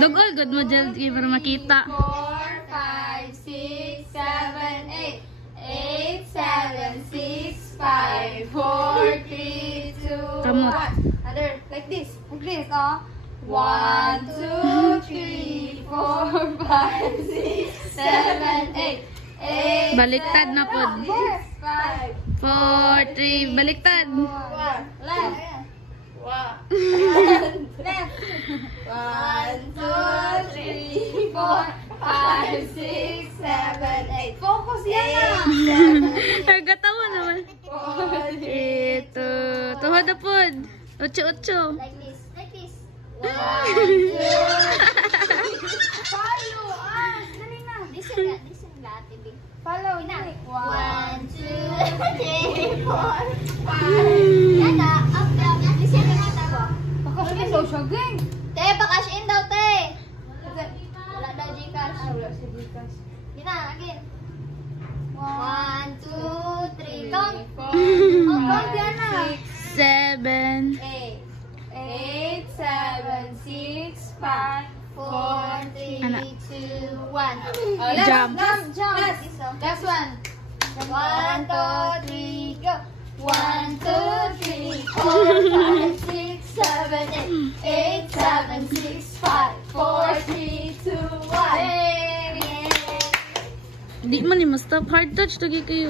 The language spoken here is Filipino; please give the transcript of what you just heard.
Dugol, good mo dyan para makita. 4, 5, 6, 7, 8. 8, 7, 6, 5, 4, 3, 2, 1. Kamot. Other, like this, oh. 1, 2, 3, 4, 5, 6, 7, 8. 8, Baliktad na po. 5, 4, 3, baliktad. 4, left. Left. 1, 2, 3, 4, 5, 6, 7, 8. Focus yan na. Nagkatawa naman. 8, tuhod na po. 8. Like this. Like this. 1, 2, 3. Follow us. Dali na. Listen nga, TV. Follow na. 1, 2, 3, 4, 5. Yan na. Up, down. Listen na nga tayo. Bakash in daw siya, gang. Te, bakash in daw, te. Wala daw Gcash. Wala si Gcash. Yan na, again. 1, 2, 3. Count. Count yan na. 7. 8, 7, 6, 5, 4, 3, 2, 1. Jump. Last one. 1, 2, 3, go. 1, 2, 3, 4, 5, 6, 7, 8. 8, 7, 6, 5, 4, 3, 2, 1. Di man ni mo stop hard touch lagi kayo.